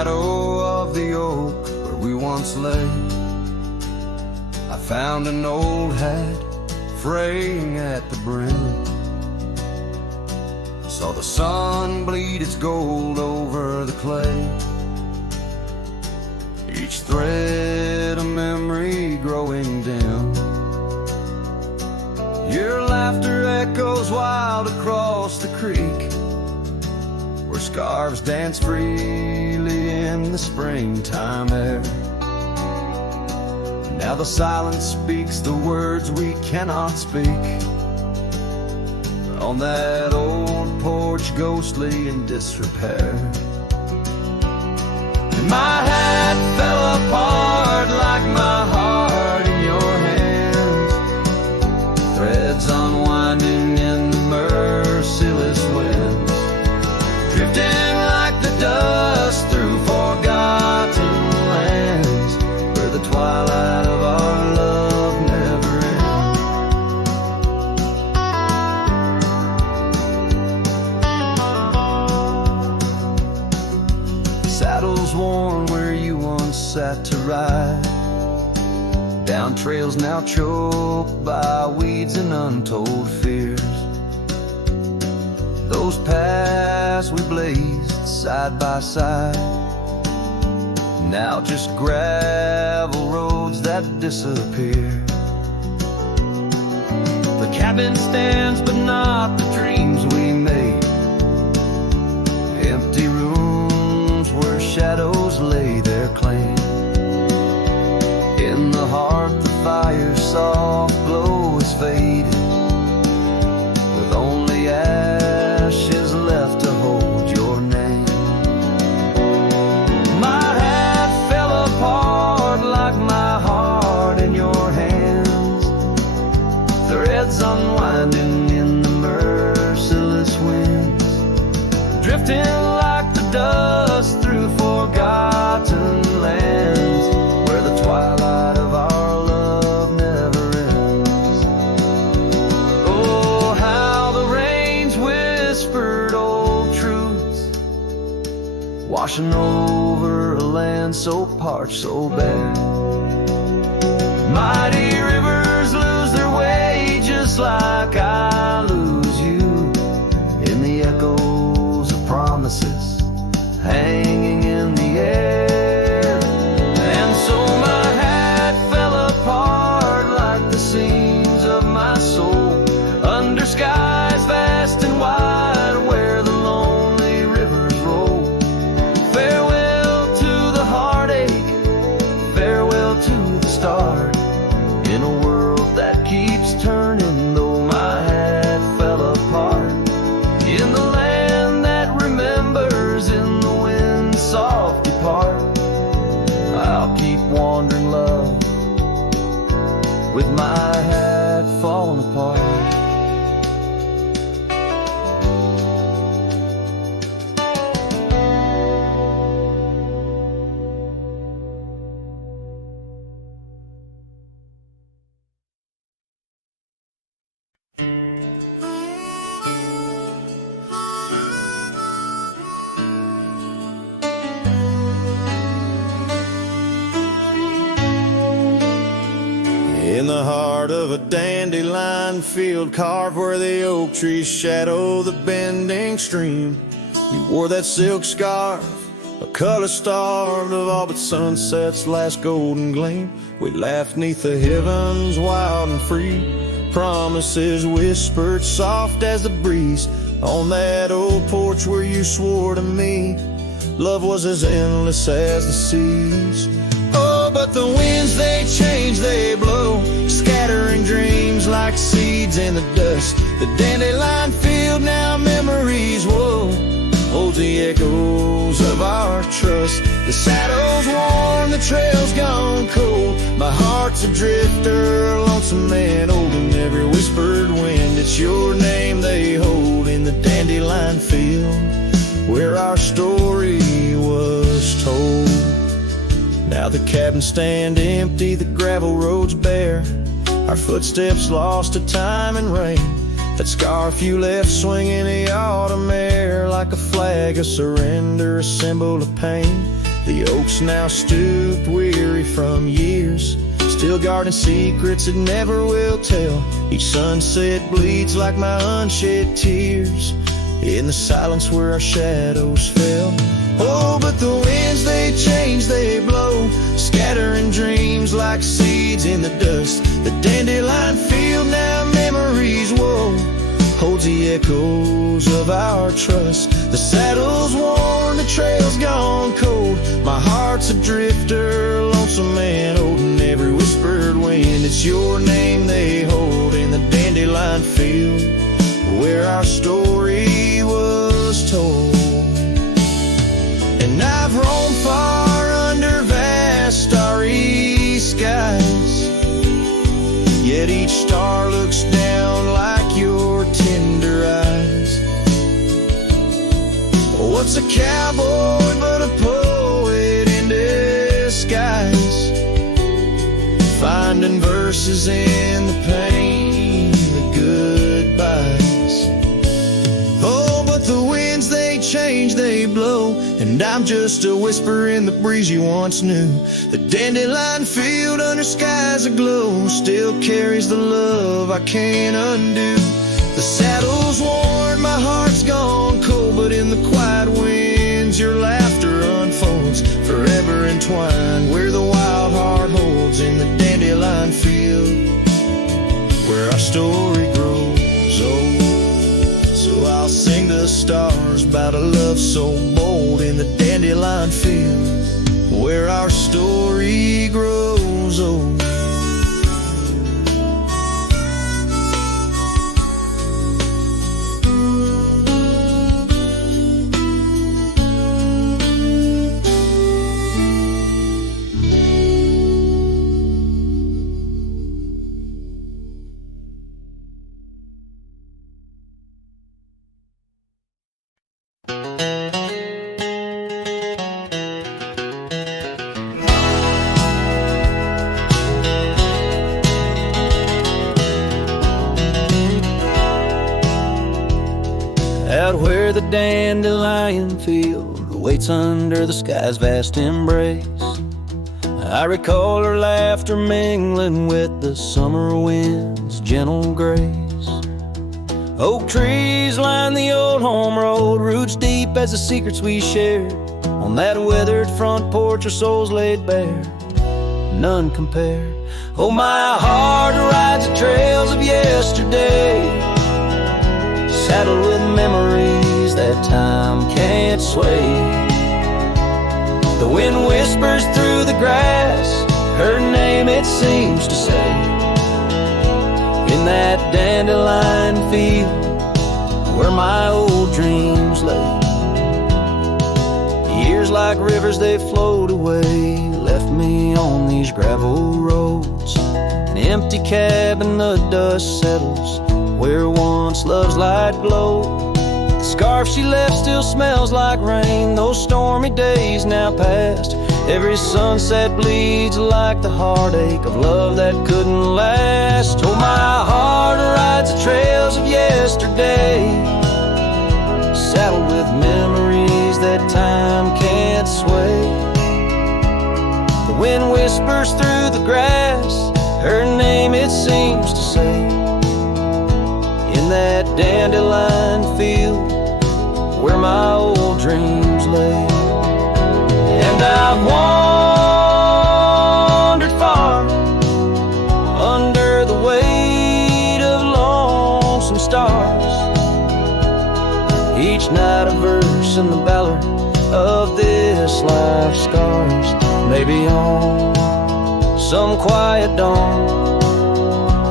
shadow of the oak where we once lay, I found an old hat fraying at the brim. Saw the sun bleed its gold over the clay, each thread a memory growing dim. Your laughter echoes wild across the creek, where scarves dance freely in the springtime air. Now the silence speaks the words we cannot speak, on that old porch ghostly in disrepair. And my hat fell apart like my heart in your hands, threads unwinding in the merciless winds, drifting like the dust through forgotten lands, where the twilight of our love never ends. Saddles worn where you once sat to ride, down trails now choked by weeds and untold fears. Those paths we blazed side by side, now just gravel roads that disappear. The cabin stands but not the dreams we made, empty rooms where shadows lay their claim. In the heart the fire's soft glow is faded, with only ashes left to hold your name. My hat fell apart like my heart in your hands, threads unwinding in the merciless winds, drifting like the dust through forgotten lands, where the twilight of our love never ends. Oh, how the rains whispered old truths, washing over a land so parched, so bare. Mighty rivers lose their way just like I lose you, in the echoes of promises hanging in the air. And so my hat fell apart like the seams of my soul, under skies vast and wide where the lonely rivers roll. Farewell to the heartache, farewell to the start, in a world that keeps turning, though my hat fell apart. In the land that remembers, in the wind's soft depart, I'll keep wandering, love, with my hat falling apart. In the heart of a dandelion field, carved where the oak trees shadow the bending stream, you wore that silk scarf, a color starved of all but sunset's last golden gleam. We laughed neath the heavens wild and free, promises whispered soft as the breeze, on that old porch where you swore to me love was as endless as the seas. Oh, but the winds, they change, they blow, scattering dreams like seeds in the dust. The dandelion field, now memories, whoa, holds the echoes of our trust. The saddle's worn, the trail's gone cold, my heart's a drifter, lonesome man old, in every whispered wind it's your name they hold, in the dandelion field where our story was told. Now the cabins stand empty, the gravel roads bare, our footsteps lost to time and rain. That scarf you left swinging in the autumn air, like a flag of surrender, a symbol of pain. The oaks now stooped, weary from years, still guarding secrets it never will tell. Each sunset bleeds like my unshed tears in the silence where our shadows fell. Oh, but the winds, they change, they blow, scattering dreams like seeds in the dust. The dandelion field, now memories, whoa, holds the echoes of our trust. The saddle's worn, the trail's gone cold. My heart's a drifter, lonesome and old, and every whispered wind, it's your name they hold in the dandelion field where our story was told. And I've roamed far under vast starry skies, yet each star looks down like your tender eyes. What's a cowboy but a poet in disguise, finding verses in the pain, the goodbyes. Oh, but the winds, they change, they blow, and I'm just a whisper in the breeze you once knew. The dandelion field under skies aglow still carries the love I can't undo. The saddle's worn, my heart's gone cold, but in the quiet winds your laughter unfolds, forever entwined where the wild heart holds in the dandelion field where our story grows old. So I'll sing the stars about a love so bold in the dandelion field where our story grows old. Out where the dandelion field waits under the sky's vast embrace, I recall her laughter mingling with the summer wind's gentle grace. Oak trees line the old home road, roots deep as the secrets we shared. On that weathered front porch our souls laid bare, none compare. Oh, my heart rides the trails of yesterday, saddled with memories that time can't sway. The wind whispers through the grass, her name it seems to say, in that dandelion field where my old dreams lay. Years like rivers they flowed away, left me on these gravel roads. An empty cabin, the dust settles where once love's light glowed. The scarf she left still smells like rain, those stormy days now past. Every sunset bleeds like the heartache of love that couldn't last. Oh, my heart rides the trails of yesterday, saddled with memories that time can't sway. The wind whispers through the grass, her name it seems to say, in that dandelion field where my old dreams lay. And I've wandered far under the weight of lonesome stars, each night a verse in the ballad of this life's scars. Maybe on some quiet dawn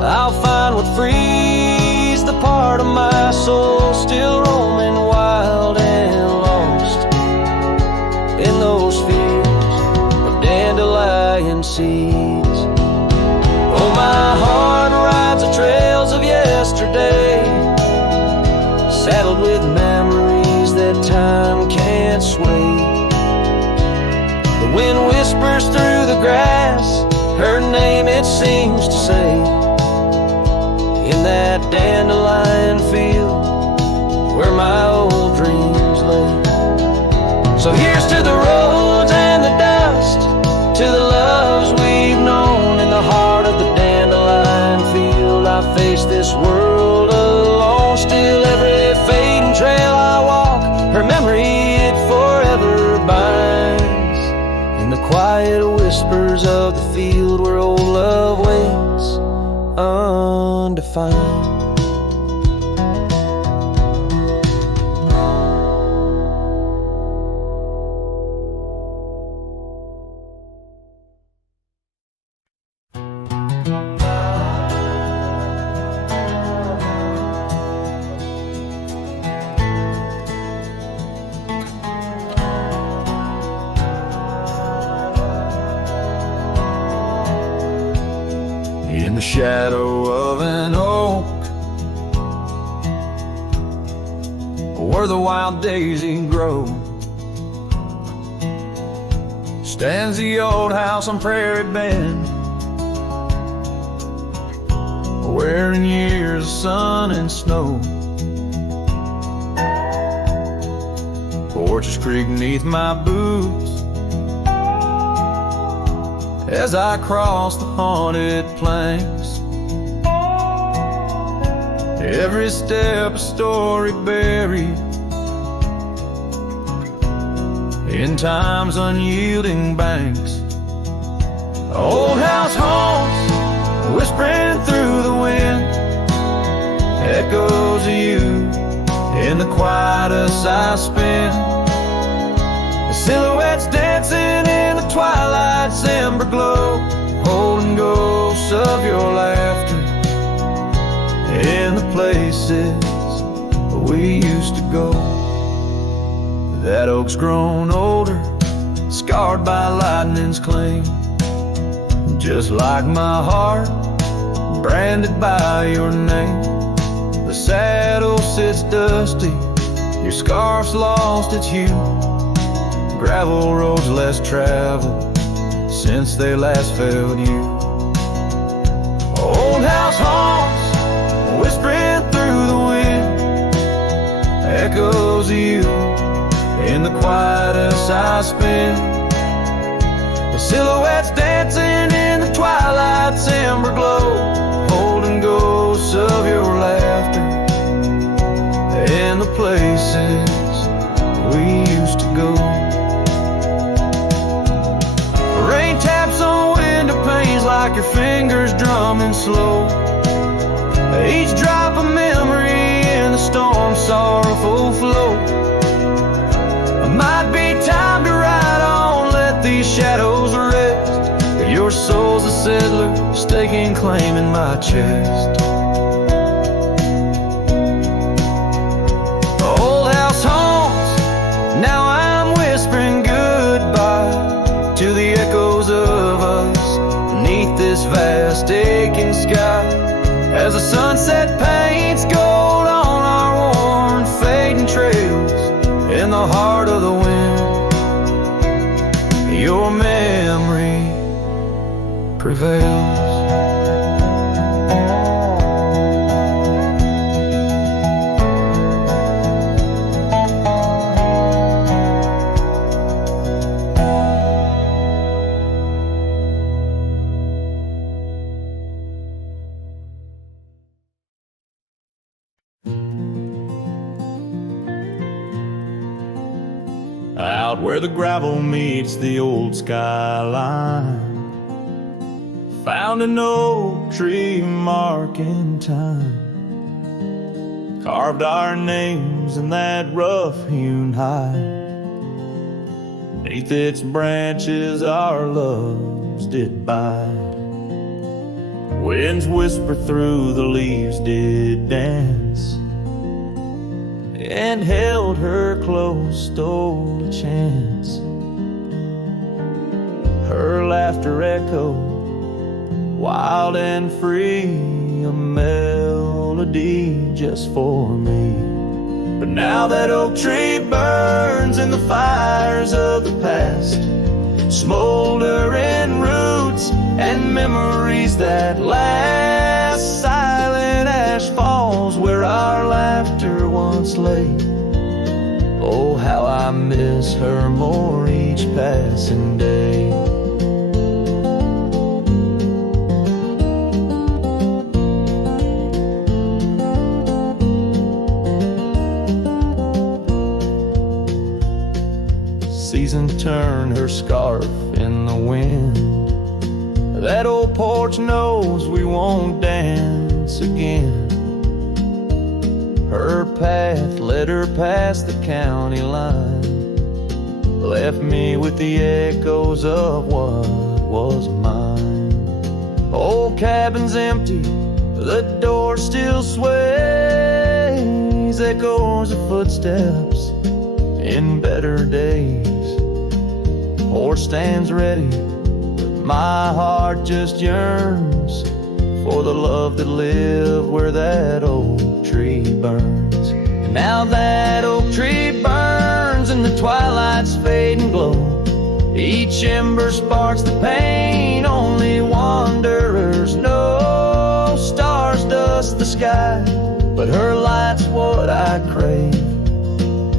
I'll find what frees the part of my soul still roaming wild and lost in those fields of dandelion seeds. Oh, my heart rides the trails of yesterday, saddled with memories that time can't sway. The wind whispers through the grass, her name it seems to say, in that dandelion field where my old dreams lay. So here's to the roads and the field where old love waits undefined. In the shadow of an oak, where the wild daisy grows, stands the old house on Prairie Bend, where in years of sun and snow, porches creak neath my boots as I cross the haunted planks. Every step a story buried in time's unyielding banks. Old house haunts, whispering through the wind, echoes of you in the quietest I spend. The silhouettes dancing in the twilight's ember glow, holding ghosts of your laughter in the places we used to go. That oak's grown older, scarred by lightning's cling, just like my heart, branded by your name. The saddle sits dusty, your scarf's lost its hue, gravel roads less traveled since they last felt you. Old house haunts, whispering through the wind, echoes of you in the quietest I spend. The silhouettes dancing in the twilight's ember glow, holding ghosts of your laughter in the places we used to go. Rain taps on window panes like your fingers drumming slow, each drop a memory in the storm's sorrowful flow. Might be time to ride on, let these shadows rest. Your soul's a settler, staking claim in my chest. Old house haunts, now I'm whispering goodbye to the echoes of us beneath this vast aching sky, as the sunset paints gold on our worn fading trails. In the heart of the wind, your memory prevails. Out where the gravel meets the old skyline, found an oak tree mark in time, carved our names in that rough-hewn hide. Beneath its branches our loves did bide. Winds whisper through the leaves did dance, and held her close, stole a chance. Her laughter echoed, wild and free, a melody just for me. But now that oak tree burns in the fires of the past, smoldering roots and memories that last. Silent ash falls where our laughter once lay. Oh, how I miss her more each passing day. Season turned her scarf in the wind, That old porch knows we won't dance again. Her path led her past the county line, left me with the echoes of what was mine. Old cabin's empty, the door still sways, echoes of footsteps in better days. Horse stands ready, my heart just yearns for the love that lived where that oak tree burns. And now that oak tree burns and the twilight's fading glow. Each ember sparks the pain only wanderers know. Stars dust the sky, but her light's what I crave,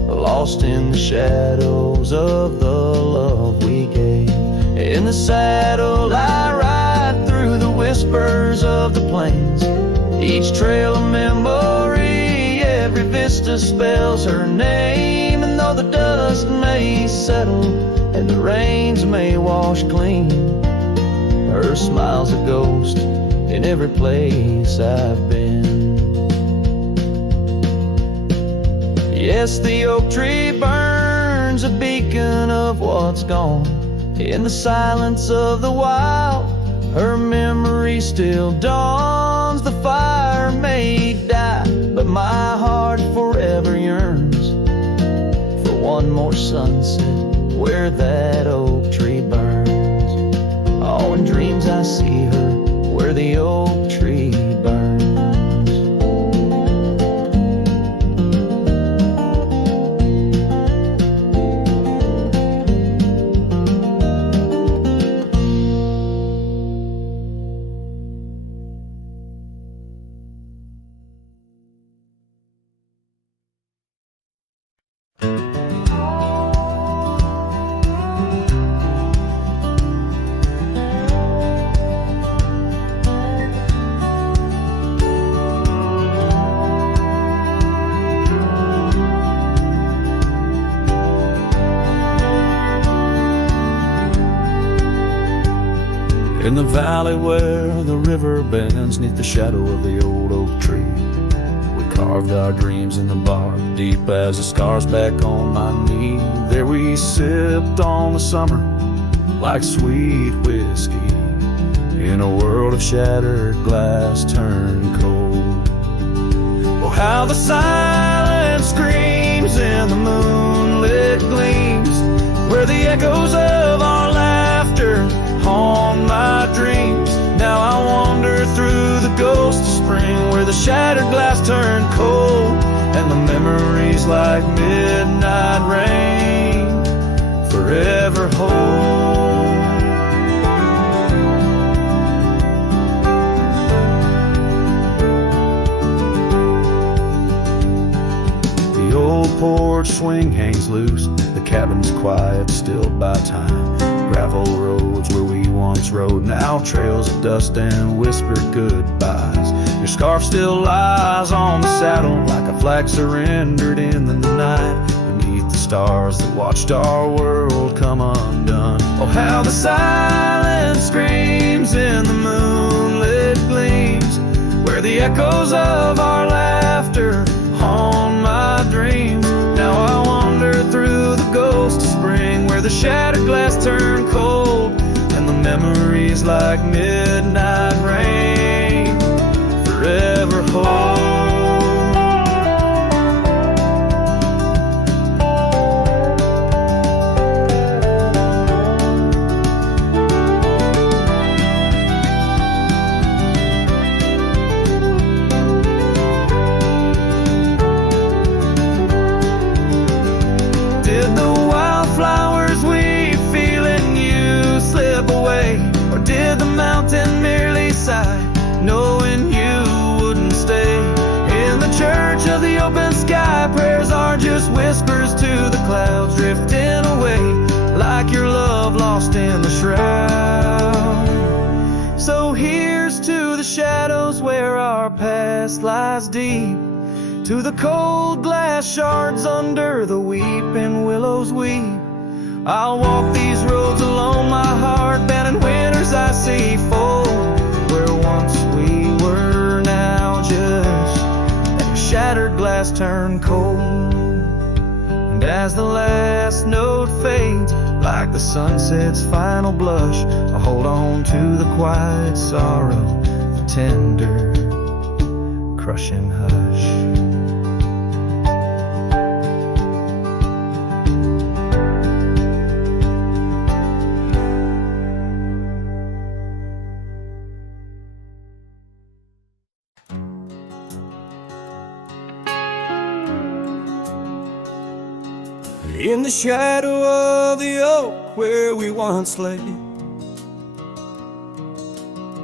lost in the shadows of the love we gave. In the saddle I ride through the whispers of the plains, each trail a memory, every vista spells her name. And though the dust may settle and the rains may wash clean, her smile's a ghost in every place I've been. Yes, the oak tree burns, a beacon of what's gone. In the silence of the wild, her memory still dawns. The fire may die, but my heart forever yearns for one more sunset where that oak tree burns. Oh, in dreams I see her where the oak tree burns. In the valley where the river bends, 'neath the shadow of the old oak tree, we carved our dreams in the bark, deep as the scars back on my knee. There we sipped on the summer like sweet whiskey, in a world of shattered glass turned cold. Oh, how the silence screams in the moonlit gleams, where the echoes of our laughter haunt my dreams. Now I wander through the ghost of spring, where the shattered glass turned cold, and the memories like midnight rain forever hold. The old porch swing hangs loose, the cabin's quiet, still by time. Gravel roads where we once rode, now trails of dust and whispered goodbyes. Your scarf still lies on the saddle like a flag surrendered in the night, beneath the stars that watched our world come undone. Oh, how the silence screams in the moonlit gleams, where the echoes of our laughter haunt my dreams. Now I wander through the ghost of spring, where the shattered glass turned cold, and the memories like midnight rain forever hold. Did the wildflowers we feel in you slip away, or did the mountain merely sigh, knowing you wouldn't stay? In the church of the open sky, prayers are just whispers to the clouds, drifting away like your love lost in the shroud. So here's to the shadows where our past lies deep, to the cold glass shards under the weeping willows weep, I'll walk these roads alone, my heart bent in winters I see fold. Where once we were, now just a shattered glass turned cold. And as the last note fades, like the sunset's final blush, I hold on to the quiet sorrow, the tender, crushing hush. In the shadow of the oak where we once lay,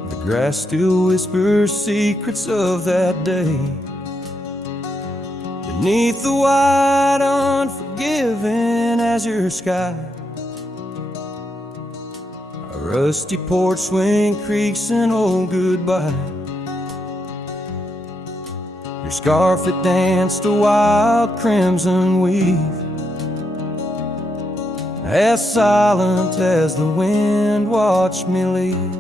the grass still whispers secrets of that day. Beneath the wide, unforgiving azure sky, a rusty porch swing creaks an old goodbye. Your scarf that danced a wild crimson weave, as silent as the wind watched me leave.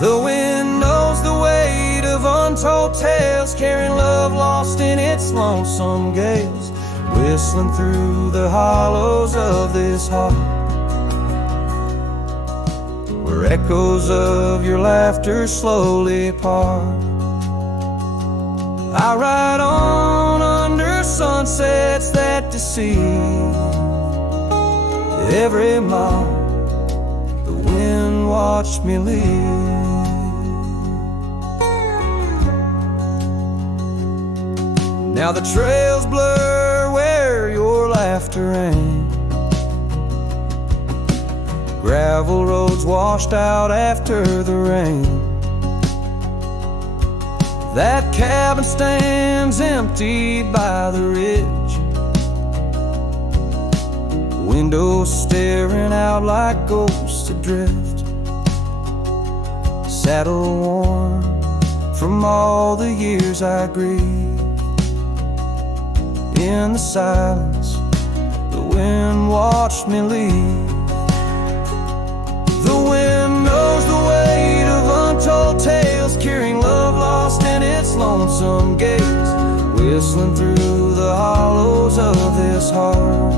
The wind knows the weight of untold tales, carrying love lost in its lonesome gales, whistling through the hollows of this heart, where echoes of your laughter slowly part. I ride on under sunsets that deceive. Every mile, the wind watched me leave. Now the trails blur where your laughter rang, gravel roads washed out after the rain. That cabin stands empty by the ridge, windows staring out like ghosts adrift, saddle worn from all the years I grieved. In the silence, the wind watched me leave. The wind knows the weight of untold tales, carrying love lost in its lonesome gaze, whistling through the hollows of this heart,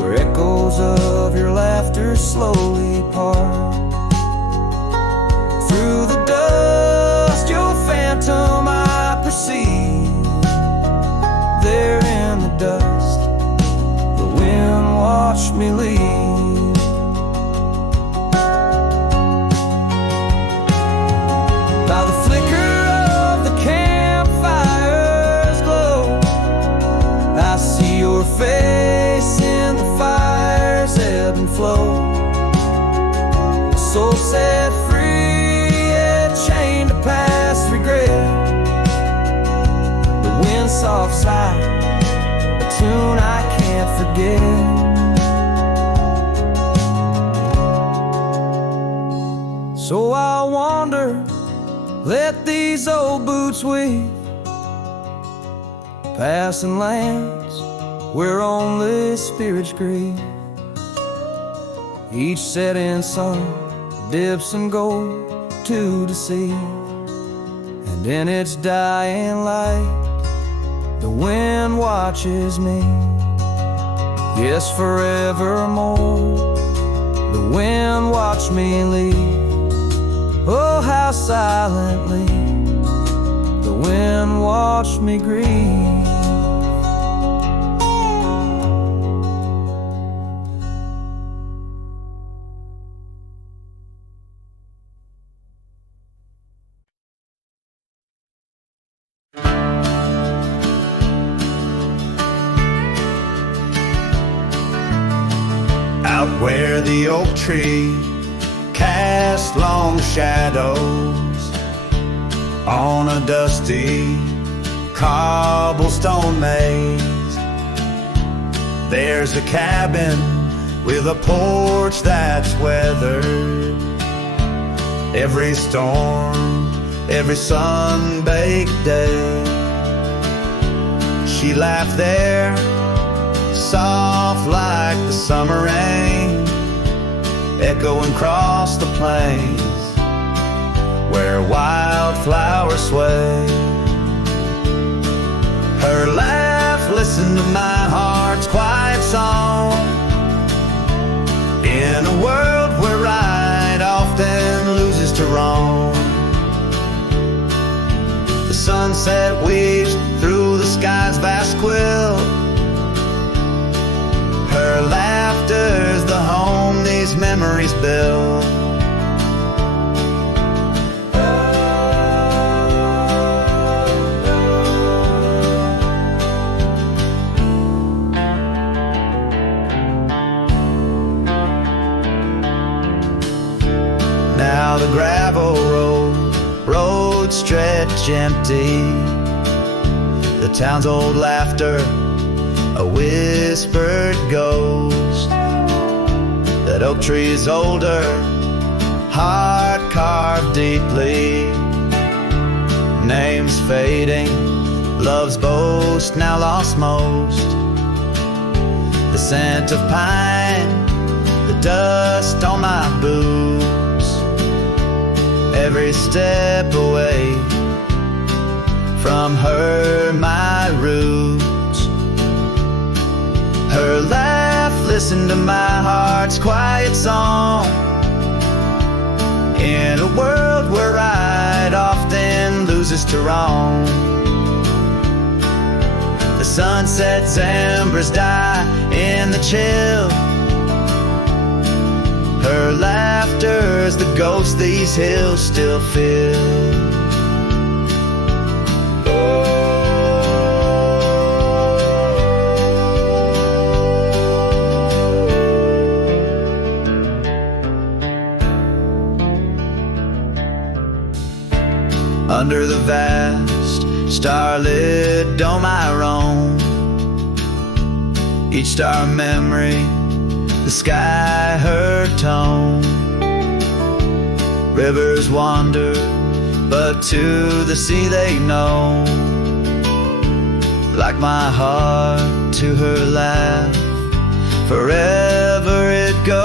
where echoes of your laughter slowly part. Through the dust, your phantom I perceive. There in the dust, the wind watched me leave. By the flicker of the campfire's glow, I see your face in the fire's ebb and flow. A soul set free, yet chained to past regret. The wind soft sigh, a tune I can't forget. So I'll wander, let these old boots weave, passing lands where only spirits grieve. Each setting sun dips in gold to deceive, and in its dying light the wind watches me. Yes, forevermore the wind watched me leave. Oh, how silently the wind watched me grieve. Out where the oak tree cast long shadows on a dusty cobblestone maze, there's a cabin with a porch that's weathered every storm, every sun-baked day. She laughed there soft like the summer rain, echoing across the plains where wildflowers sway. Her laugh, listen to my heart's quiet song, in a world where right often loses to wrong. The sunset weaves through the sky's vast quilt. Her laughter's the home these memories build. Now the gravel roads stretch empty, the town's old laughter a whispered ghost. That oak tree's older, heart carved deeply, names fading, love's boast now lost most. The scent of pine, the dust on my boots, every step away from her my roots. Her laugh, listen to my heart's quiet song, in a world where right often loses to wrong. The sunset's embers die in the chill. Her laughter's the ghost these hills still feel. Under the vast starlit dome I roam, each star memory, the sky her tone. Rivers wander, but to the sea they know, like my heart to her laugh, forever it goes.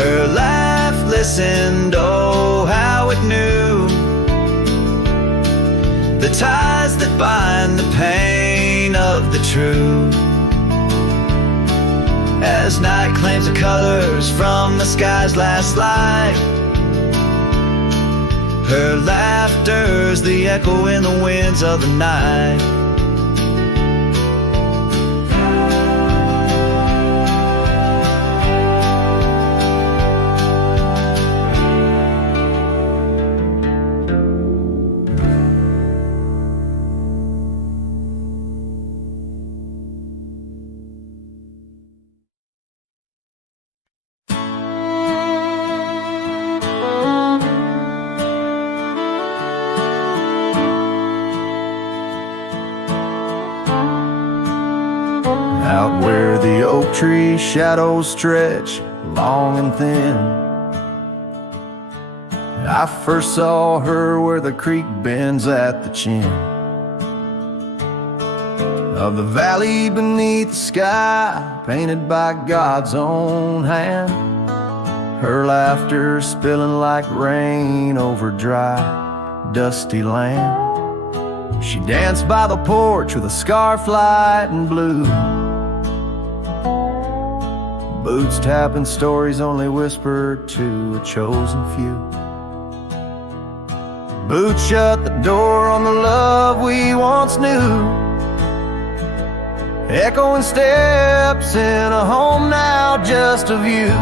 Her laugh listened, oh how it knew the ties that bind the pain of the true. As night claims the colors from the sky's last light, her laughter's the echo in the winds of the night. Out where the oak tree shadows stretch long and thin, I first saw her where the creek bends at the chin of the valley beneath the sky, painted by God's own hand. Her laughter spilling like rain over dry, dusty land. She danced by the porch with a scarf light and blue, boots tapping stories only whispered to a chosen few. Boots shut the door on the love we once knew, echoing steps in a home now just of you.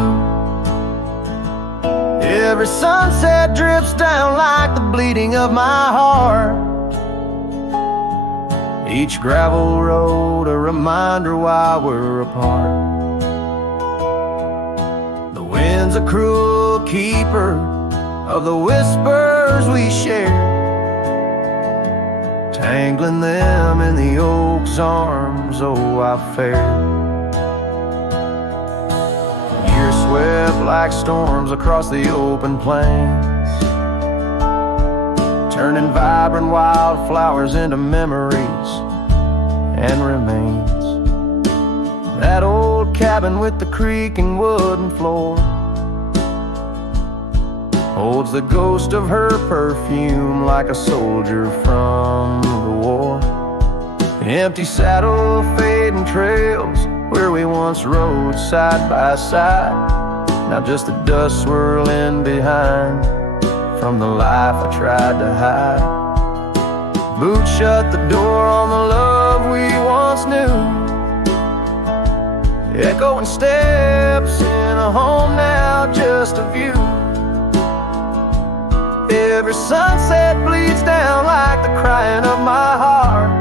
Every sunset drips down like the bleeding of my heart, each gravel road a reminder why we're apart. The wind's a cruel keeper of the whispers we share, tangling them in the oak's arms, oh I fared. Years swept like storms across the open plains, turning vibrant wildflowers into memories and remains. That old cabin with the creaking wooden floor holds the ghost of her perfume like a soldier from the war. Empty saddle, fading trails where we once rode side by side. Now just the dust swirling behind from the life I tried to hide. Boots shut the door on the love we once knew. Echoing steps in a home now just a view. Every sunset bleeds down like the crying of my heart.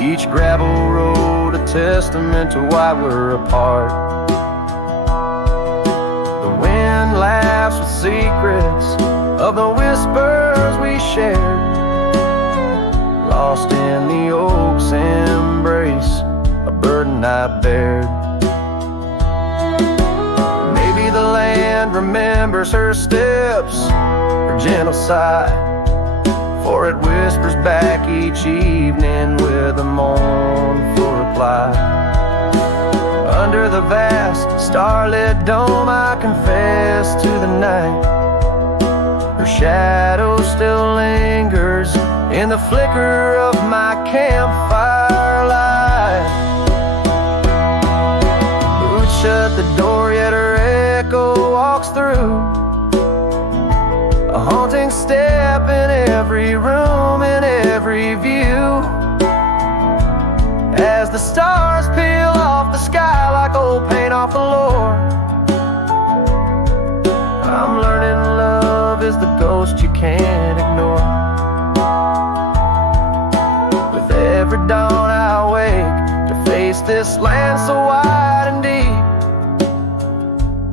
Each gravel road a testament to why we're apart. The wind laughs with secrets of the whispers we shared, lost in the oak's embrace, a burden I bared. Maybe the land remembers her steps, her gentle sigh, for it whispers back each evening with a mournful reply. Under the vast starlit dome I confess to the night. Her shadow still lingers in the flicker of my campfire light. Boots shut the door, yet her echo walks through, a haunting step in every room, in every view. As the stars peel off the sky like old paint off the floor, I'm learning love is the ghost you can't ignore. With every dawn I wake to face this land so wide and deep.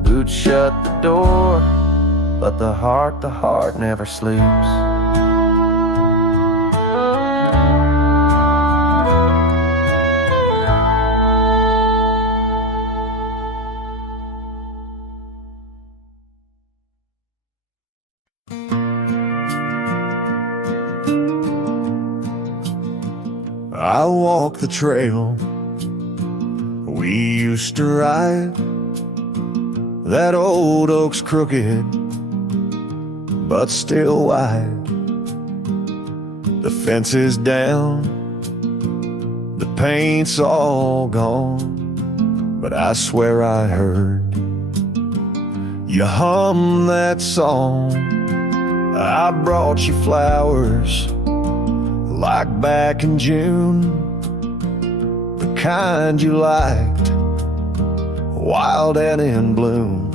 Boots shut the door, but the heart never sleeps. I walk the trail we used to ride. That old oak's crooked, but still wide. The fence is down, the paint's all gone, but I swear I heard you hum that song. I brought you flowers like back in June, the kind you liked, wild and in bloom.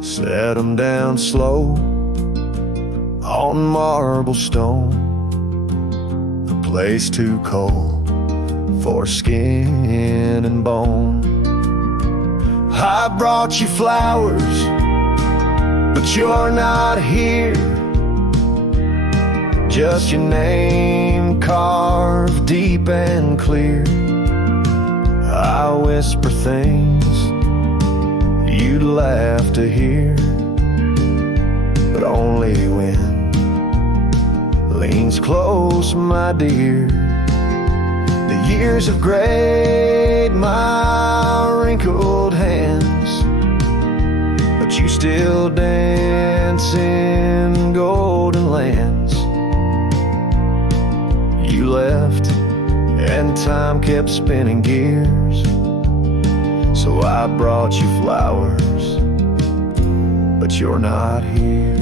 Set 'em down slow on marble stone, a place too cold for skin and bone. I brought you flowers, but you're not here. Just your name carved deep and clear. I whisper things you'd laugh to hear, but only when leans close, my dear. The years have grayed my wrinkled hands, but you still dance in golden lands. You left and time kept spinning gears, so I brought you flowers, but you're not here.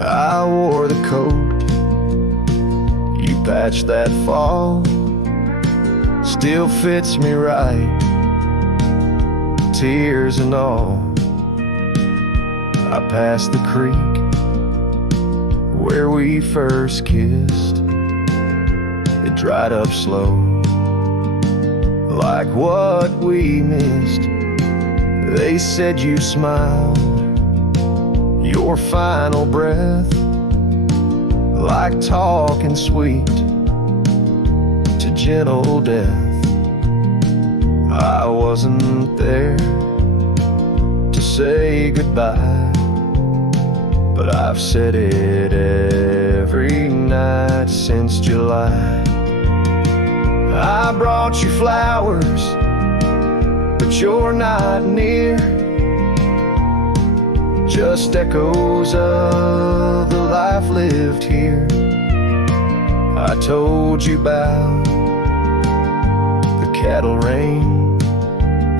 I wore the coat you patched that fall, still fits me right, tears and all. I passed the creek where we first kissed, it dried up slow, like what we missed. They said you smiled, your final breath, like talking sweet to gentle death. I wasn't there to say goodbye, but I've said it every night since July. I brought you flowers, but you're not near. Just echoes of the life lived here. I told you about the cattle rain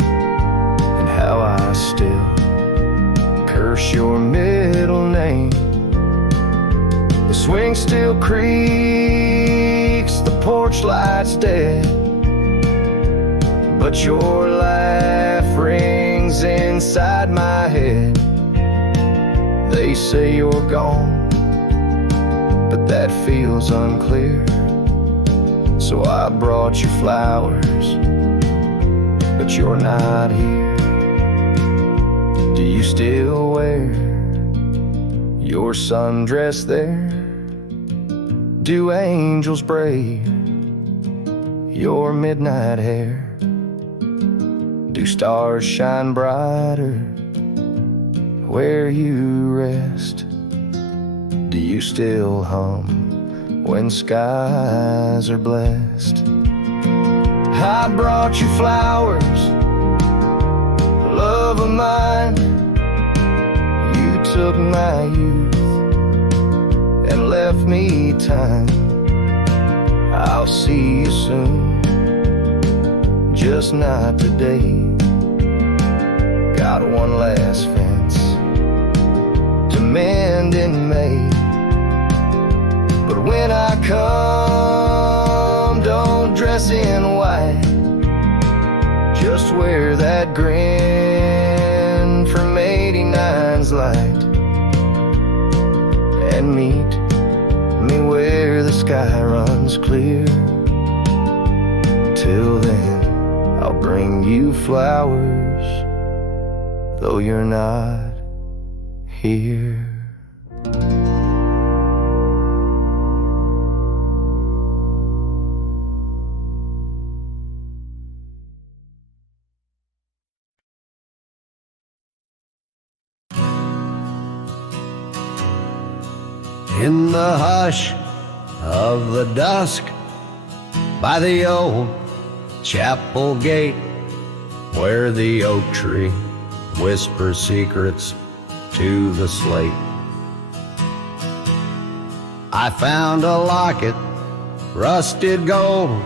and how I still curse your middle name. The swing still creaks, the porch light's dead, but your laugh rings inside my head. They say you're gone, but that feels unclear. So I brought you flowers, but you're not here. Do you still wear your sundress there? Do angels braid your midnight hair? Do stars shine brighter where you rest? Do you still hum when skies are blessed? I brought you flowers, love of mine. You took my youth and left me time. I'll see you soon, just not today. Got one last fence to mend in May, but when I come, don't dress in white. Just wear that grin from 89's light, and meet me where the sky runs clear. Till then, I'll bring you flowers, though you're not here. In the hush of the dusk, by the old chapel gate, where the oak tree whispers secrets to the slate, I found a locket, rusted gold,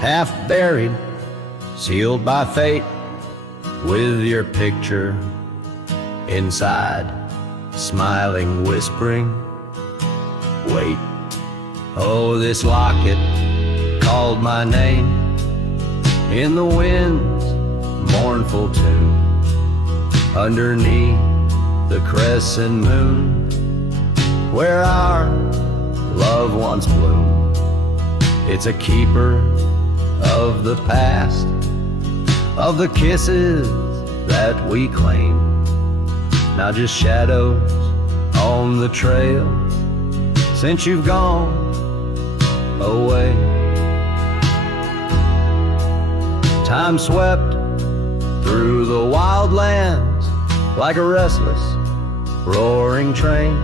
half buried, sealed by fate, with your picture inside, smiling, whispering, wait. Oh, this locket called my name in the wind's mournful tune, underneath the crescent moon, where our love once bloomed. It's a keeper of the past, of the kisses that we claim, now just shadows on the trail since you've gone away. Time swept through the wild lands like a restless, roaring train,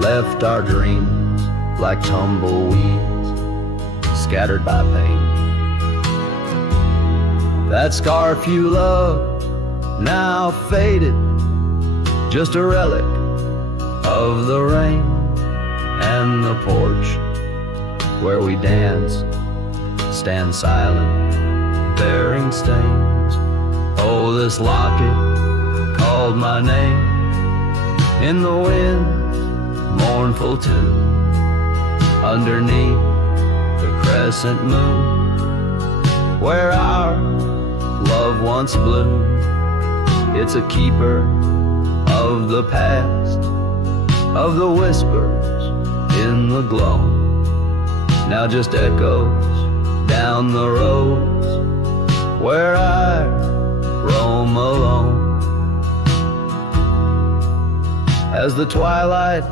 left our dreams like tumbleweeds scattered by pain. That scarf you loved, now faded, just a relic of the rain, and the porch where we danced stand silent, bearing stains. Oh, this locket called my name in the wind's mournful tune, underneath the crescent moon, where our love once bloomed. It's a keeper of the past, of the whispers in the glow, now just echoes down the roads where I roam alone. As the twilight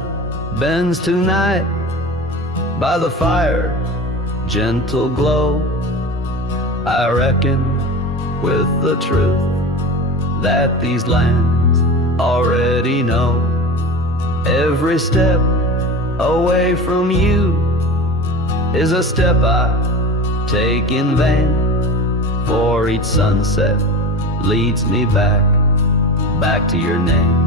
bends to night, by the fire's gentle glow, I reckon with the truth that these lands already know. Every step away from you is a step I take in vain, for each sunset leads me back to your name.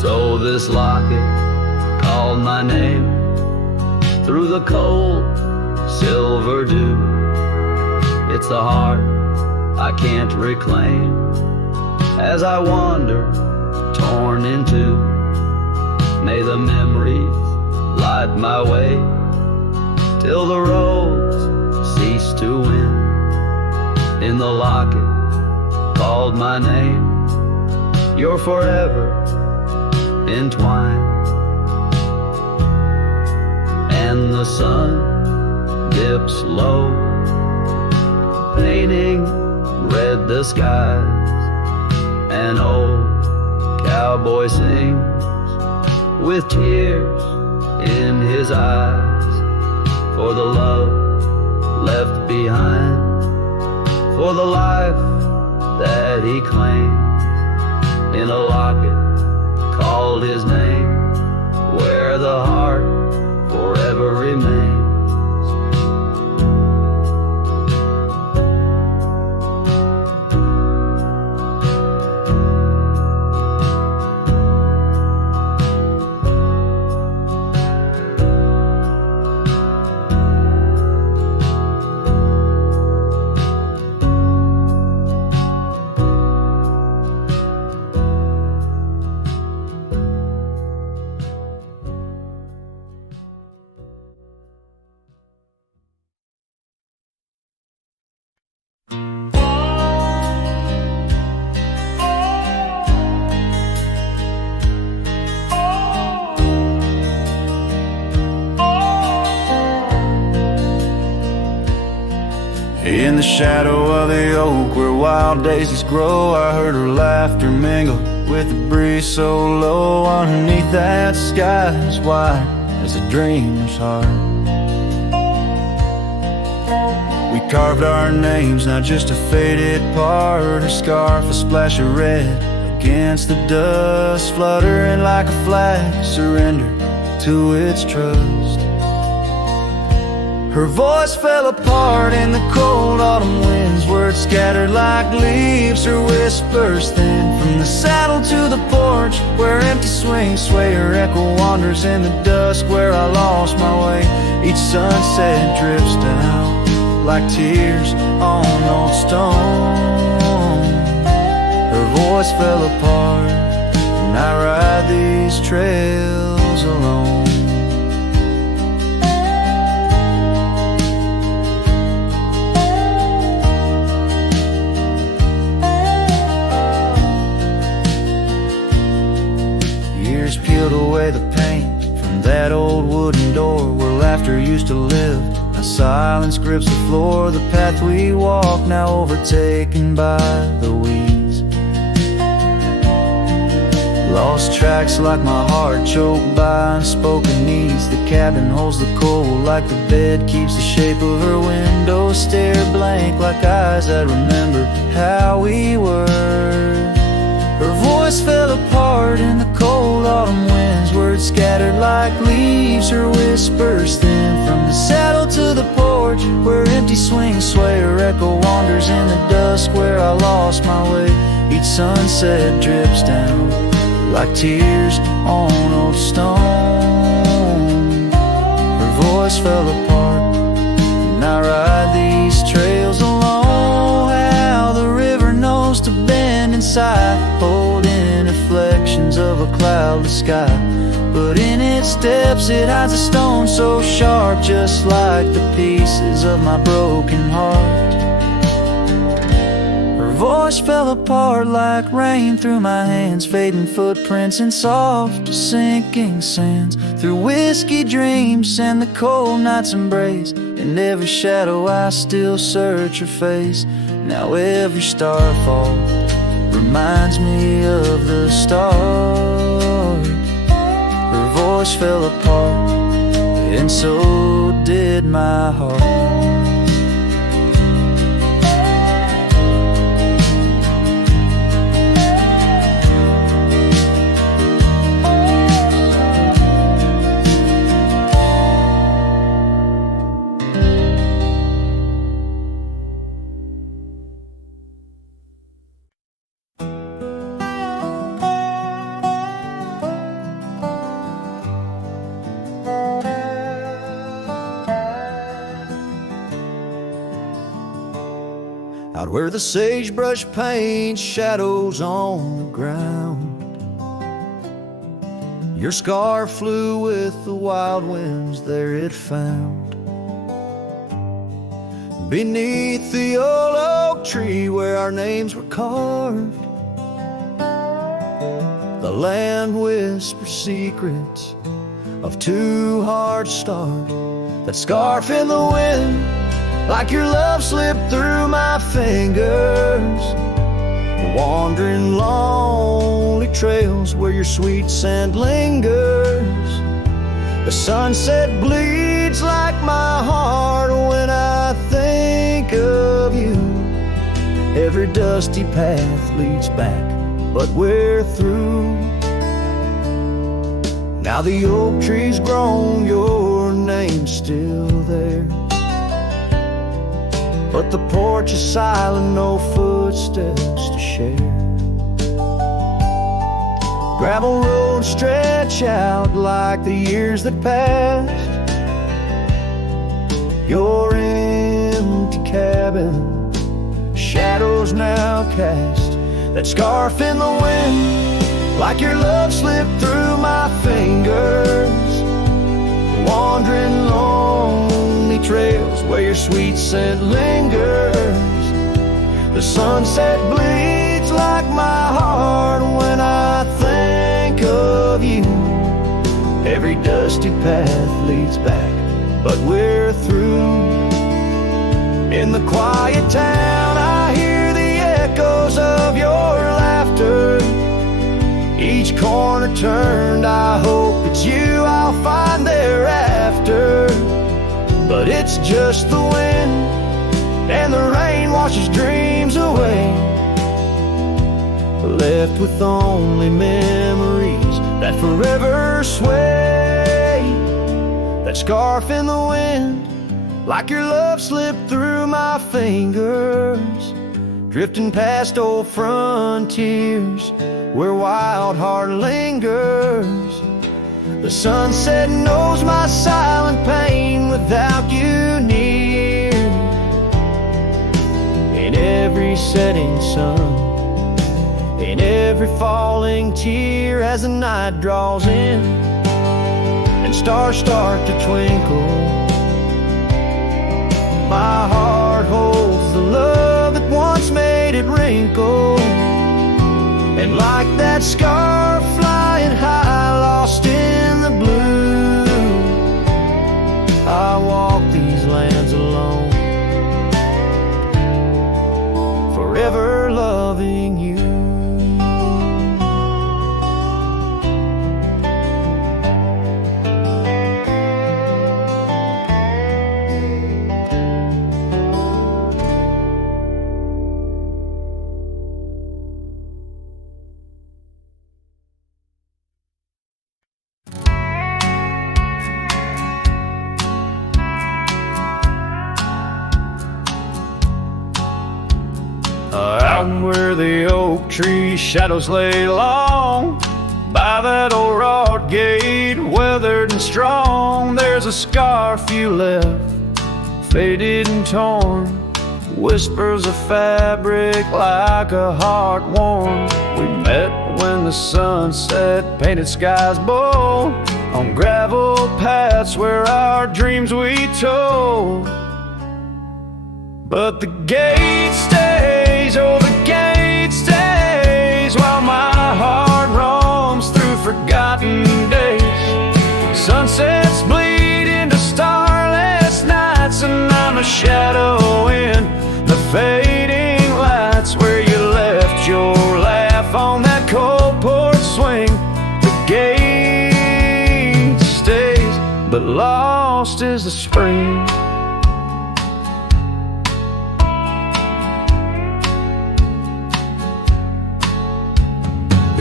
So this locket called my name through the cold silver dew. It's the heart I can't reclaim as I wander torn in two. May the memories light my way till the roads cease to win. In the locket called my name, you're forever entwined. And the sun dips low, painting red the skies. An old cowboy sings with tears in his eyes, for the love left behind, for the life that he claims. In a locket called his name, where the heart forever remains. In the shadow of the oak where wild daisies grow, I heard her laughter mingle with the breeze so low. Underneath that sky as wide as a dreamer's heart, we carved our names, not just a faded part. Her scarf, a splash of red against the dust, fluttering like a flag, surrender to its trust. Her voice fell apart in the cold autumn winds, words scattered like leaves, her whispers thin. From the saddle to the porch, where empty swings sway, her echo wanders in the dusk, where I lost my way. Each sunset drips down like tears on old stone. Her voice fell apart, and I ride these trails alone. Peeled away the paint from that old wooden door where laughter used to live. Now silence grips the floor, the path we walk now overtaken by the weeds. Lost tracks like my heart, choked by unspoken needs. The cabin holds the cold like the bed keeps the shape of her window. Stare blank like eyes that remember how we were. Her voice fell apart in the cold autumn winds, words scattered like leaves, her whispers thin. From the saddle to the porch, where empty swings sway, her echo wanders in the dusk, where I lost my way. Each sunset drips down like tears on old stone. Her voice fell apart, and I ride these trails alone. How the river knows to bend inside, holding reflections of a cloudless sky. But in its depths it hides a stone so sharp, just like the pieces of my broken heart. Her voice fell apart like rain through my hands, fading footprints in soft sinking sands. Through whiskey dreams and the cold night's embrace, in every shadow I still search her face. Now every starfall reminds me of the start. Her voice fell apart, and so did my heart. out where the sagebrush paints shadows on the ground. Your scar flew with the wild winds, there it found. Beneath the old oak tree where our names were carved, the land whispers secrets of two hearts starved. That scarf in the wind, like your love slipped through my fingers. Wandering lonely trails where your sweet scent lingers. The sunset bleeds like my heart when I think of you. Every dusty path leads back, but we're through. Now the oak tree's grown, your name's still there, but the porch is silent, no footsteps to share. Gravel roads stretch out like the years that passed. Your empty cabin, shadows now cast. That scarf in the wind, like your love slipped through my fingers. Wandering lonely trails where your sweet scent lingers. The sunset bleeds like my heart when I think of you. Every dusty path leads back, but we're through. In the quiet town I hear the echoes of your laughter. Each corner turned, I hope it's you I'll find thereafter. But it's just the wind, and the rain washes dreams away, left with only memories that forever sway. That scarf in the wind, like your love slipped through my fingers. Drifting past old frontiers where wild heart lingers. The sunset knows my silent pain without you near. In every setting sun, in every falling tear, as the night draws in and stars start to twinkle, my heart holds the love that once made it wrinkle. And like that scarf flying high, lost in the blue, I walk these lands alone, forever loving you. Out where the oak tree shadows lay long, by that old rod gate, weathered and strong, there's a scarf you left, faded and torn, whispers of fabric like a heart worn. We met when the sunset painted skies bold, on gravel paths where our dreams we told. But the gate stays, oh the gate stays, while my heart roams through forgotten days. Sunsets bleed into starless nights, and I'm a shadow in the fading lights where you left your laugh on that cold porch swing. The gate stays, but lost is the spring.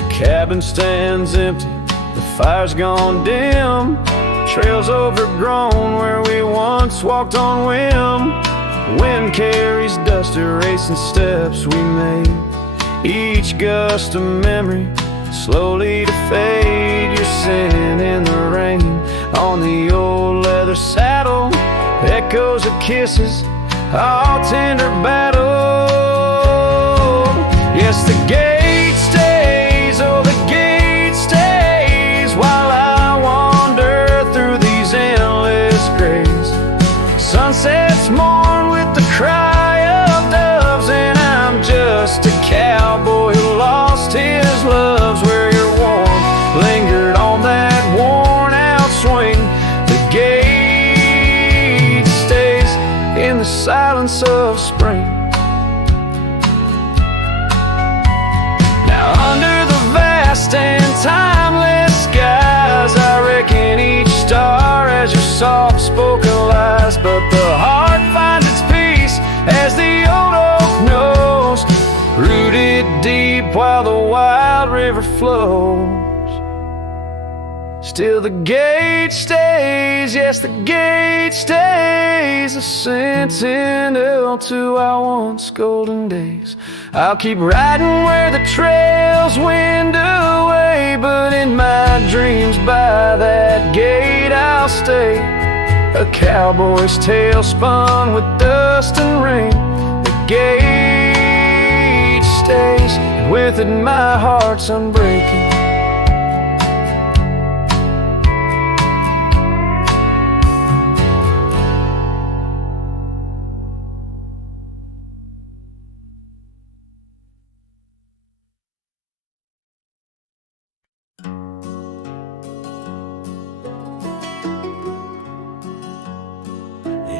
Cabin stands empty, the fire's gone dim, trails overgrown where we once walked on whim. Wind carries dust, erasing steps we made, each gust of memory slowly to fade. Your scent in the rain on the old leather saddle, echoes of kisses, all tender battle. sunsets mourn with the cry of doves, and I'm just a cowboy who lost his loves. Where your warmth lingered on that worn out swing, the gate stays in the silence of spring. Now under the vast and timeless skies, I reckon each star has your soft-spoken lies, but the heart finds its peace as the old oak knows, rooted deep while the wild river flows. Still the gate stays, yes, the gate stays, a sentinel to our once golden days. I'll keep riding where the trails wind away, but in my dreams by that gate I'll stay. A cowboy's tale spun with dust and rain. The gate stays, and with it my heart's unbreaking.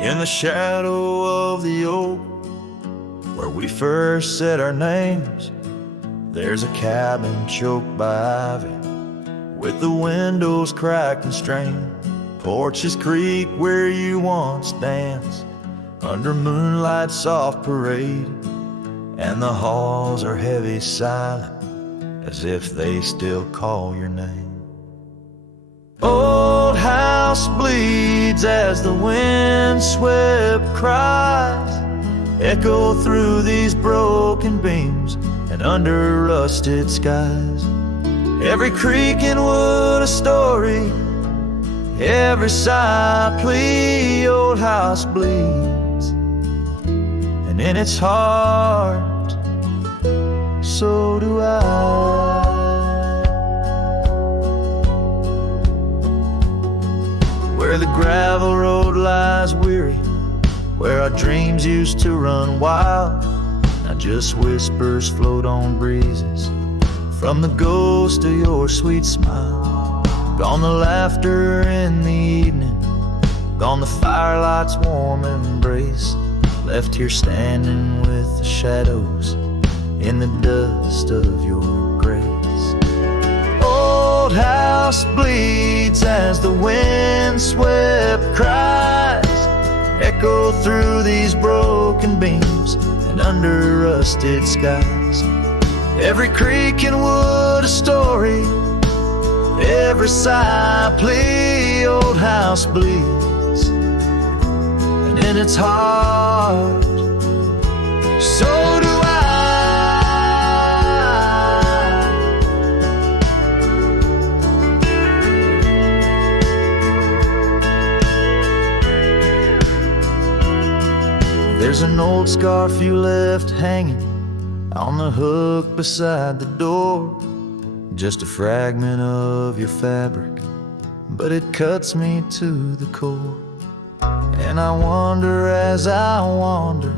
In the shadow of the oak, where we first said our names, there's a cabin choked by ivy, with the windows cracked and strained. Porches creak where you once danced, under moonlight's soft parade, and the halls are heavy silent, as if they still call your name. Old house bleeds as the wind-swept cries echo through these broken beams and under rusted skies. Every creak and wood a story, every sigh a plea. Old house bleeds, and in its heart, so do I. Where the gravel road lies weary, where our dreams used to run wild, now just whispers float on breezes from the ghost of your sweet smile. Gone the laughter in the evening, gone the firelight's warm embrace, left here standing with the shadows in the dust of your grace. Old house bleeds as the wind-swept cries echo through these broken beams and under rusted skies. Every creak and wood a story, every sigh a plea. Old house bleeds, and in its heart, so do I. There's an old scarf you left hanging on the hook beside the door, just a fragment of your fabric, but it cuts me to the core. And I wonder as I wander,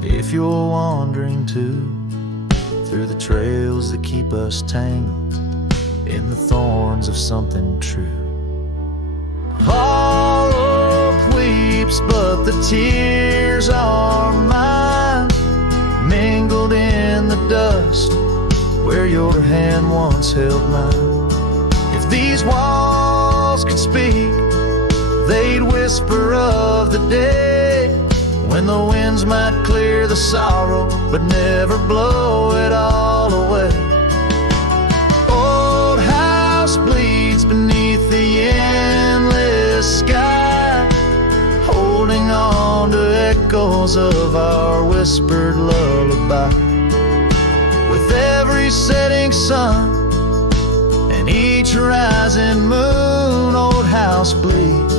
if you're wandering too, through the trails that keep us tangled in the thorns of something true. All oak weeps, but the tears are mine, mingled in the dust where your hand once held mine. If these walls could speak, they'd whisper of the day when the winds might clear the sorrow but never blow it all away. Old house bleeds beneath the endless sky, holding on to echoes of our whispered lullaby. With every setting sun and each rising moon, old house bleeds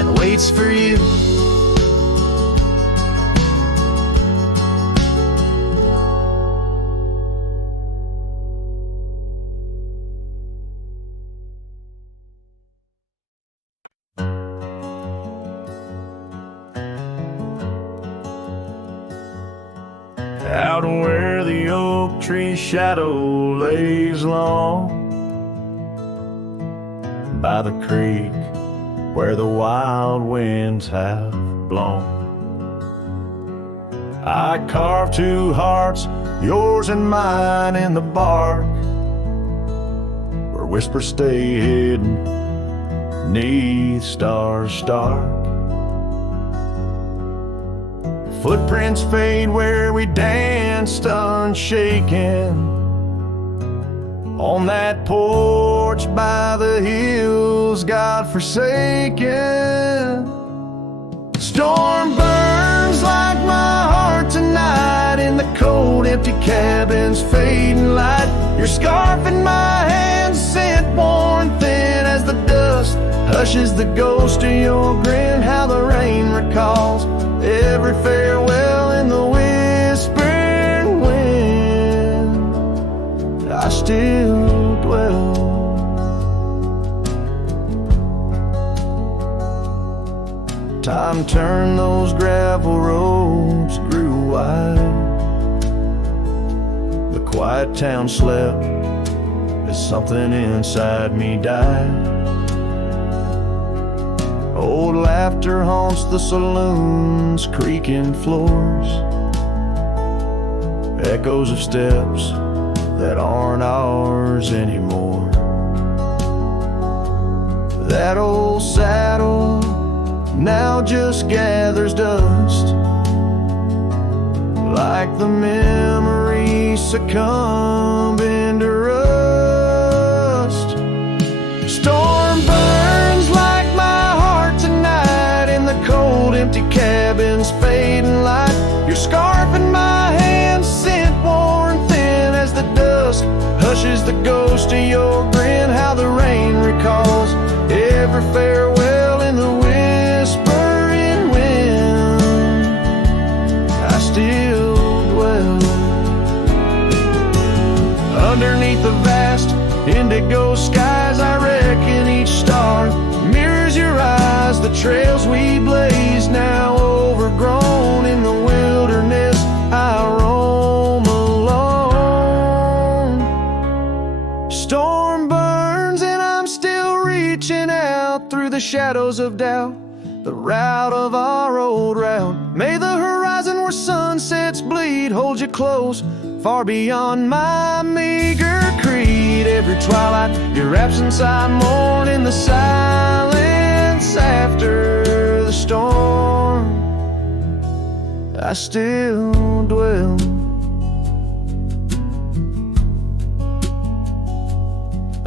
and waits for you. out where the oak tree shadow lays long, by the creek where the wild winds have blown. I carved two hearts, yours and mine, in the bark, where whispers stay hidden 'neath stars stark. Footprints fade where we danced unshaken, on that porch by the hills God-forsaken. Storm burns like my heart tonight in the cold empty cabin's fading light. Your scarf in my hand, scent worn thin as the dust hushes the ghost of your grin. How the rain recalls every farewell in the whispering wind. I still dwell. Time turned, those gravel roads grew wide. The quiet town slept as something inside me died. Old laughter haunts the saloon's creaking floors, echoes of steps that aren't ours anymore. That old saddle now just gathers dust, like the memories succumbing to rust. Storm burns like my heart tonight in the cold empty cabin's fading light. Your scarf in my hand, scent worn thin as the dusk hushes the ghost of your grin. How the rain recalls every farewell in the whispering wind. I still dwell underneath the vast indigo skies. I reckon each star mirrors your eyes. The trails we blaze now overgrown in the wilderness I roam alone. Storm burns and I'm still reaching out through the shadows of doubt, the route of our old route. May the horizon where sunsets bleed hold you close, far beyond my meager creed. Every twilight, your absence I mourn in the silence after the storm. I still dwell.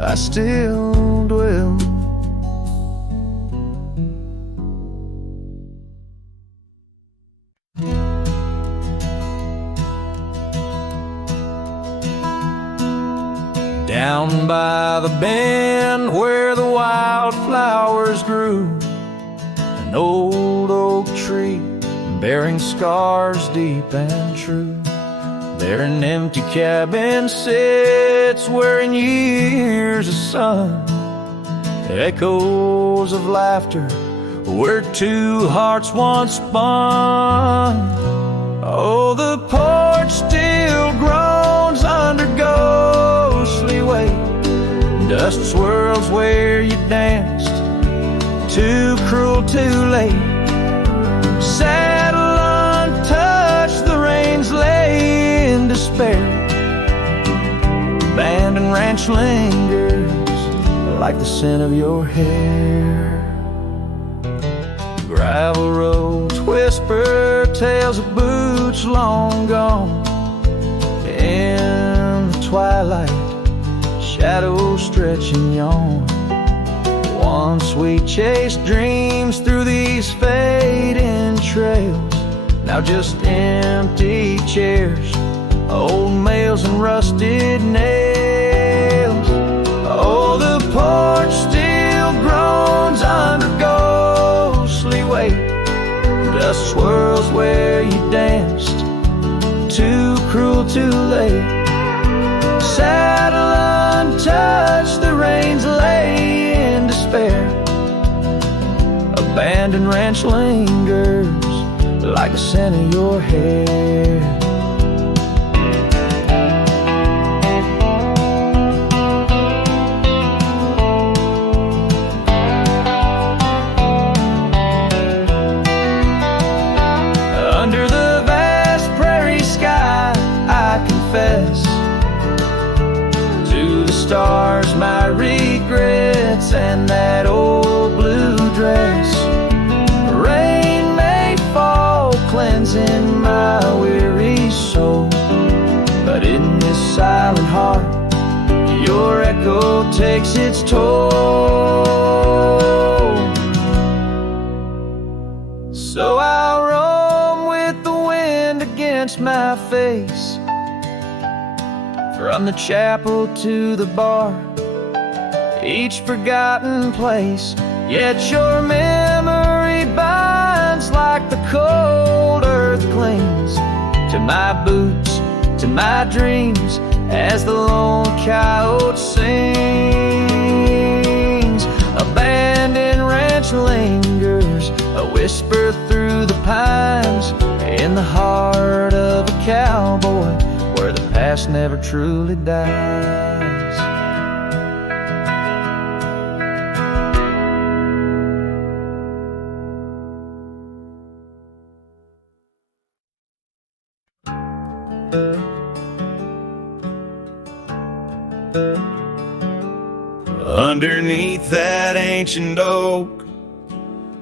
I still dwell. Down by the bend where the wildflowers grew, an old oak tree bearing scars deep and true. There an empty cabin sits wearing years of sun, echoes of laughter where two hearts once spun. Oh, the porch still groans under ghostly weight. Dust swirls where you danced, too cruel, too late. Saddle untouched, the reins lay in despair. Abandoned ranch lingers like the scent of your hair. Gravel roads whisper tales of boots long gone. In the twilight, shadows stretch and yawn. Once we chased dreams through these fading trails, now just empty chairs, old mails and rusted nails. Oh, the porch still groans under ghostly weight. Dust swirls where you danced, too cruel, too late. Saddle untouched, the reins lay in despair. Abandoned ranch lingers like the scent of your hair. So I'll roam with the wind against my face, from the chapel to the bar, each forgotten place. Yet your memory binds like the cold earth clings to my boots, to my dreams, as the lone coyote sings. Abandoned ranch lingers, a whisper through the pines, in the heart of a cowboy, where the past never truly dies. Underneath that ancient oak,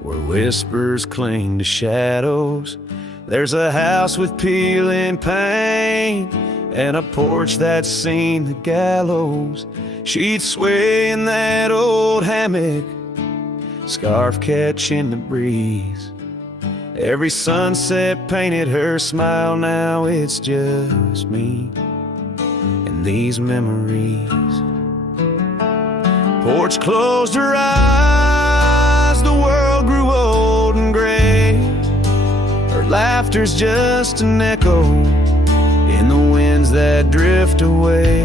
where whispers cling to shadows, there's a house with peeling paint and a porch that's seen the gallows. She'd sway in that old hammock, scarf catching the breeze. Every sunset painted her smile, now it's just me and these memories. Porch closed her eyes, the world grew old and gray. Her laughter's just an echo in the winds that drift away.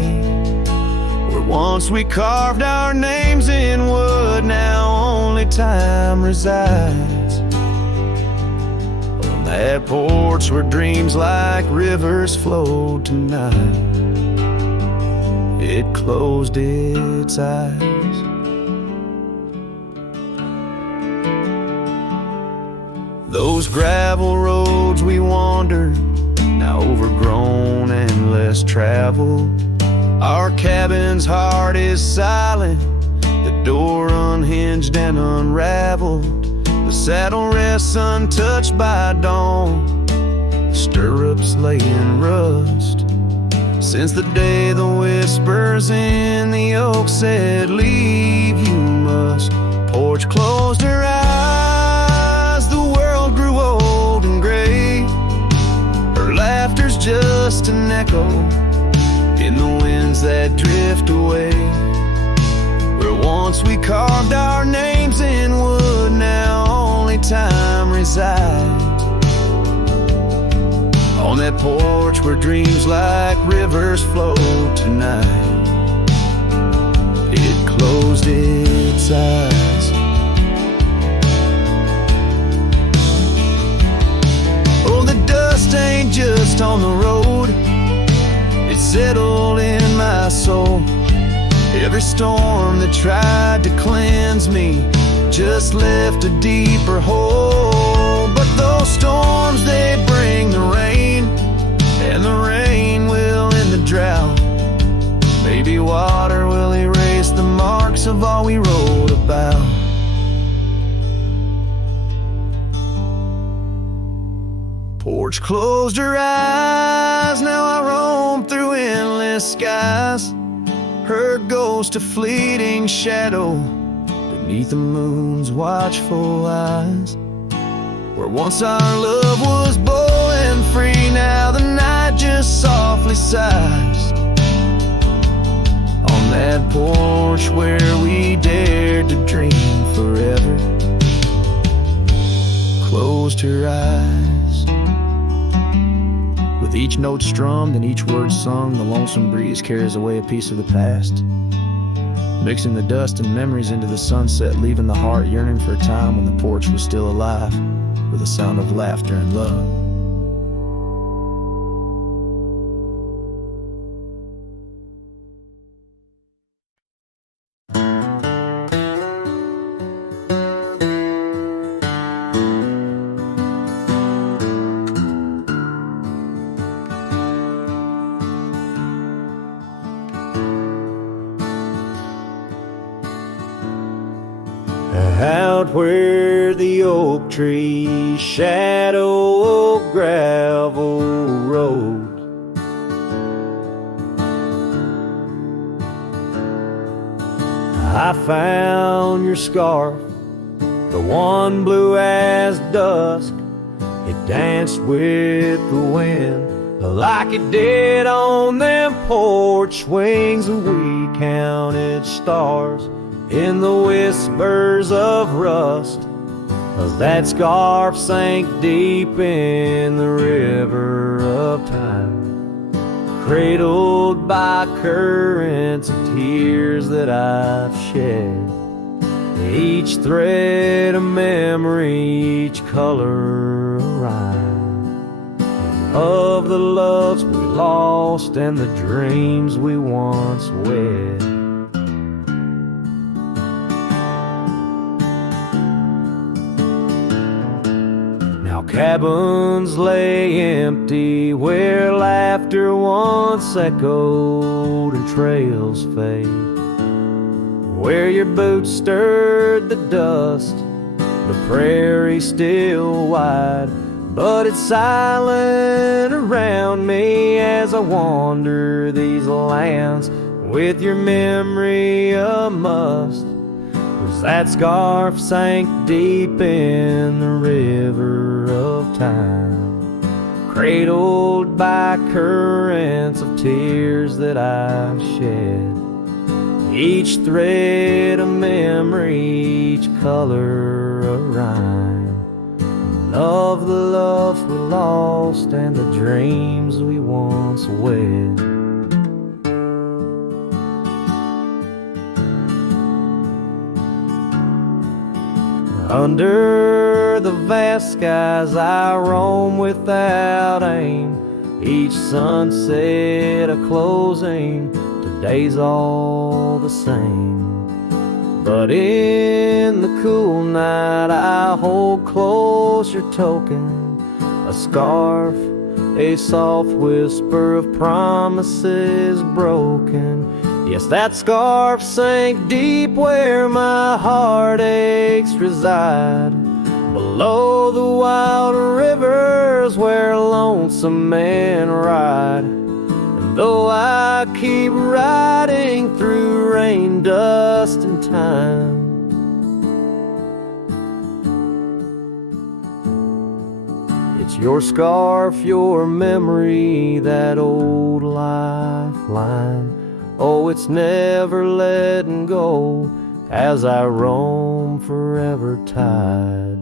Where once we carved our names in wood, now only time resides. On that porch where dreams like rivers flowed tonight, it closed its eyes. Those gravel roads we wandered, now overgrown and less traveled. Our cabin's heart is silent, the door unhinged and unraveled. The saddle rests untouched by dawn, the stirrups lay in rust. Since the day the whispers in the oak said, leave you must. Porch closed her eyes, the world grew old and gray. Her laughter's just an echo in the winds that drift away. Where once we carved our names in wood, now only time resides. On that porch where dreams like rivers flow tonight, it closed its eyes. Oh, the dust ain't just on the road, it's settled in my soul. Every storm that tried to cleanse me just left a deeper hole. But those storms, they bring the rain, and the rain will end the drought. Maybe water will erase the marks of all we wrote about. Porch closed her eyes, now I roam through endless skies. Her ghost a fleeting shadow beneath the moon's watchful eyes. Where once our love was bold and free, now the night just softly sighs. On that porch where we dared to dream forever, closed her eyes. With each note strummed and each word sung, the lonesome breeze carries away a piece of the past, mixing the dust and memories into the sunset, leaving the heart yearning for a time when the porch was still alive, with a sound of laughter and love. Out where the oak trees shadow a gravel road, I found your scarf the one blue as dusk. It danced with the wind like it did on them porch swings, and we counted stars in the whispers of rust, as that scarf sank deep in the river of time, cradled by currents of tears that I've shed. Each thread a memory, each color a rhyme, of the loves we lost and the dreams we once wed. Now cabins lay empty where laughter once echoed and trails fade, where your boots stirred the dust, the prairie still wide, but it's silent around me as I wander these lands with your memory a must. 'Cause that scarf sank deep in the river of time, cradled by currents of tears that I've shed. Each thread a memory, each color a rhyme, of the love we lost and the dreams we once wed. Under the vast skies I roam without aim, each sunset a closing, today's all the same. But in the cool night I hold close your token, a scarf, a soft whisper of promises broken. Yes, that scarf sank deep where my heartaches reside, below the wild rivers where lonesome men ride. And though I keep riding through rain, dust, and time, it's your scarf, your memory, that old lifeline. Oh, it's never letting go as I roam forever tied.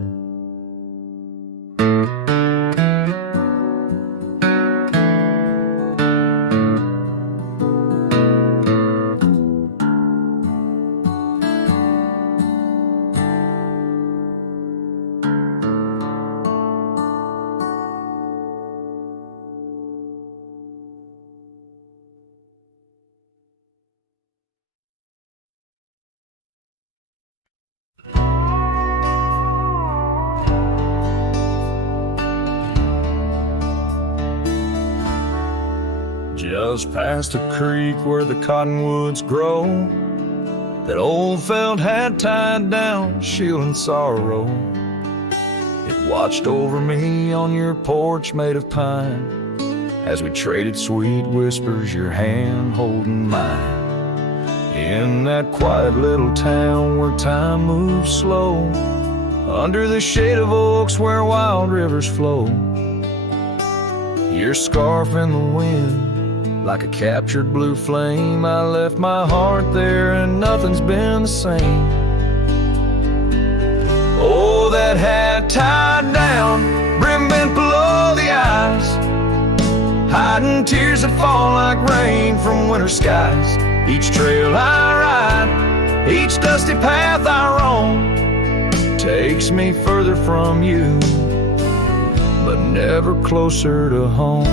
Just past a creek where the cottonwoods grow, that old felt had tied down, shielding sorrow. It watched over me on your porch made of pine, as we traded sweet whispers, your hand holding mine. In that quiet little town where time moves slow, under the shade of oaks where wild rivers flow, your scarf in the wind, like a captured blue flame. I left my heart there and nothing's been the same. Oh, that hat tied down, brim bent below the eyes, hiding tears that fall like rain from winter skies. Each trail I ride, each dusty path I roam, takes me further from you, but never closer to home.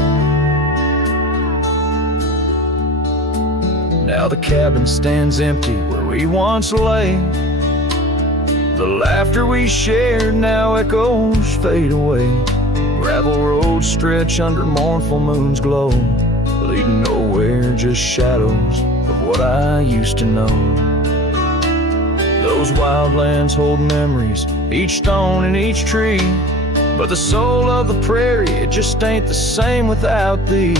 Now the cabin stands empty where we once lay, the laughter we shared now echoes fade away. Gravel roads stretch under mournful moon's glow, leading nowhere, just shadows of what I used to know. Those wildlands hold memories, each stone and each tree, but the soul of the prairie, it just ain't the same without thee.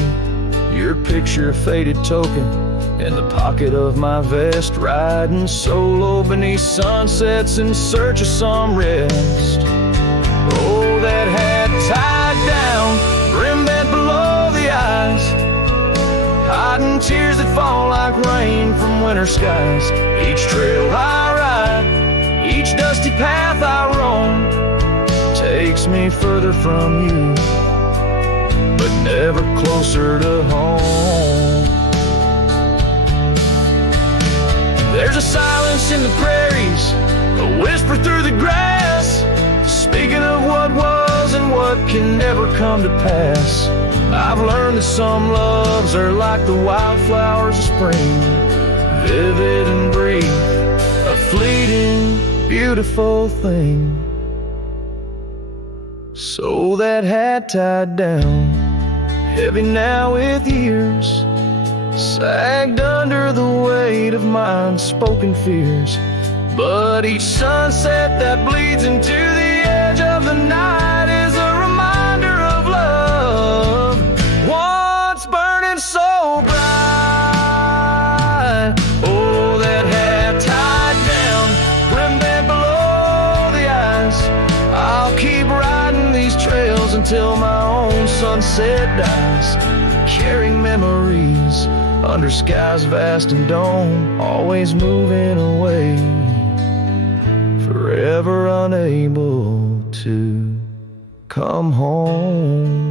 Your picture, a faded token, in the pocket of my vest, riding solo beneath sunsets in search of some rest. Oh, that hat tied down, brim bent below the eyes, hiding tears that fall like rain from winter skies. Each trail I ride, each dusty path I roam, takes me further from you, but never closer to home. There's a silence in the prairies, a whisper through the grass, speaking of what was and what can never come to pass. I've learned that some loves are like the wildflowers of spring, vivid and brief, a fleeting, beautiful thing. So that hat tied down, heavy now with years, sagged under the weight of my unspoken fears. But each sunset that bleeds into the edge of the night is a reminder of love, once burning so bright. Oh, that hat tied down, brim bent below the eyes, I'll keep riding these trails until my own sunset dies, carrying memories under skies vast and dome, always moving away, forever unable to come home.